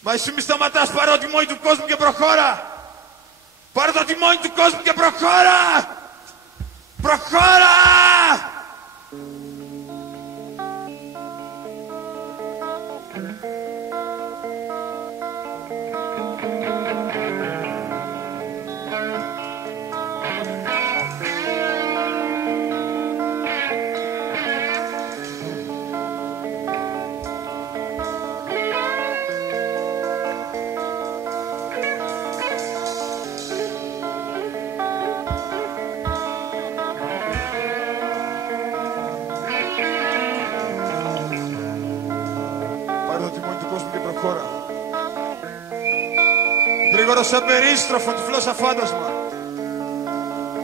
Μα εσύ μη σταματάς, πάρε το τιμόνι του κόσμου και προχώρα. Πάρε το τιμόνι του κόσμου και προχώρα. Προχώρα! Γρήγορο σαν περίστροφο, τυφλό σαν φάντασμα.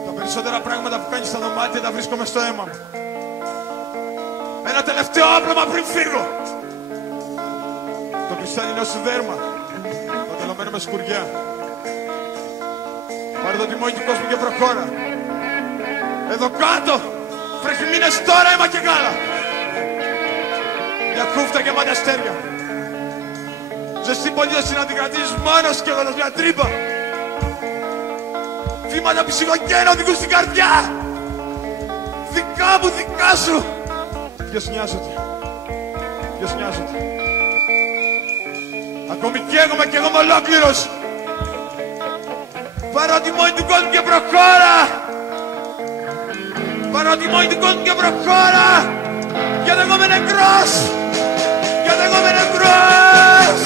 Τα περισσότερα πράγματα που κάνεις στα δωμάτια τα βρίσκομαι στο αίμα μου. Ένα τελευταίο άπλωμα πριν φύγω. Το κρυστάλλινο σου δέρμα, το τελωμένο με σκουριά. Πάρε το τιμόνι του κόσμου και προχώρα. Εδώ κάτω, βρέχει μήνες τώρα αίμα και γάλα. Μια κούφτα και μάτια αστέρια. Ζεστή πολίτευση να την κρατήσεις μόνος και έχοντας μια τρύπα. Βήματα ψυχογένα οδηγούν στην καρδιά. Δικά μου, δικά σου. Ποιος νοιάζεται. Ποιος νοιάζεται. Ακόμη καίγομαι κι εγώ είμαι ολόκληρος. Πάρε το τιμόνι του κόσμου και προχώρα. Πάρε το τιμόνι του κόσμου και προχώρα. Γιατί εγώ είμαι νεκρός. Γιατί εγώ είμαι νεκρός.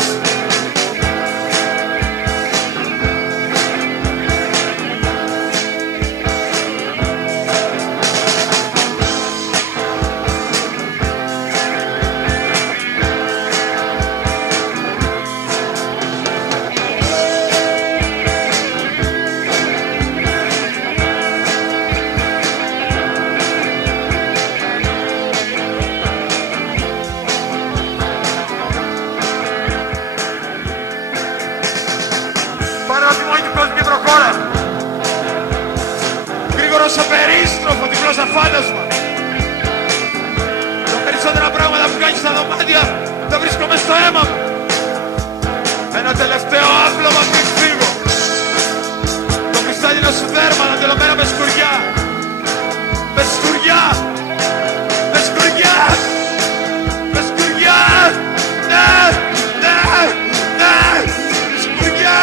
Σαν περίστροφο, τυφλό σαν φάντασμα. Τα περισσότερα πράγματα που κάνεις στα δωμάτια τα βρίσκομαι στο αίμα μου. Ένα τελευταίο άπλωμα πριν φύγω. Το κρυστάλλινο σου δέρμα ανατελωμένα με σκουριά. Με σκουριά. Με σκουριά. Με σκουριά. Ναι, ναι, ναι. Σκουριά.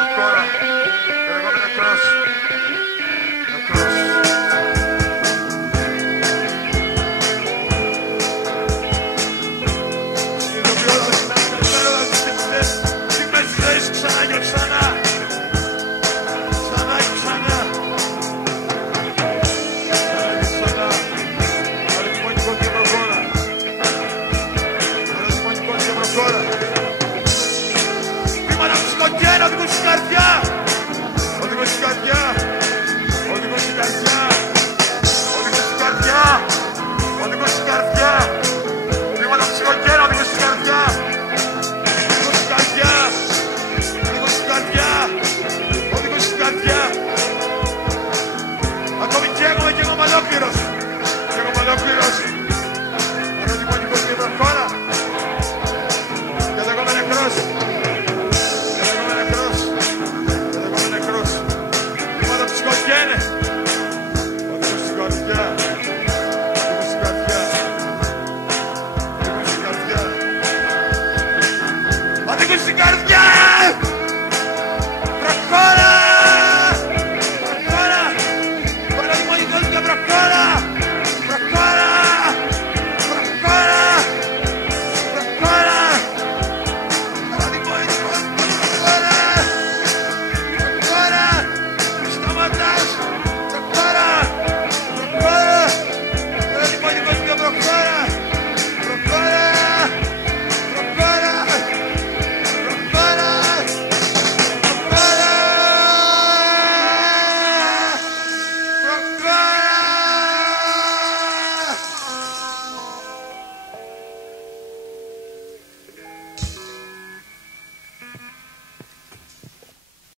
Ancora, per come ne cross.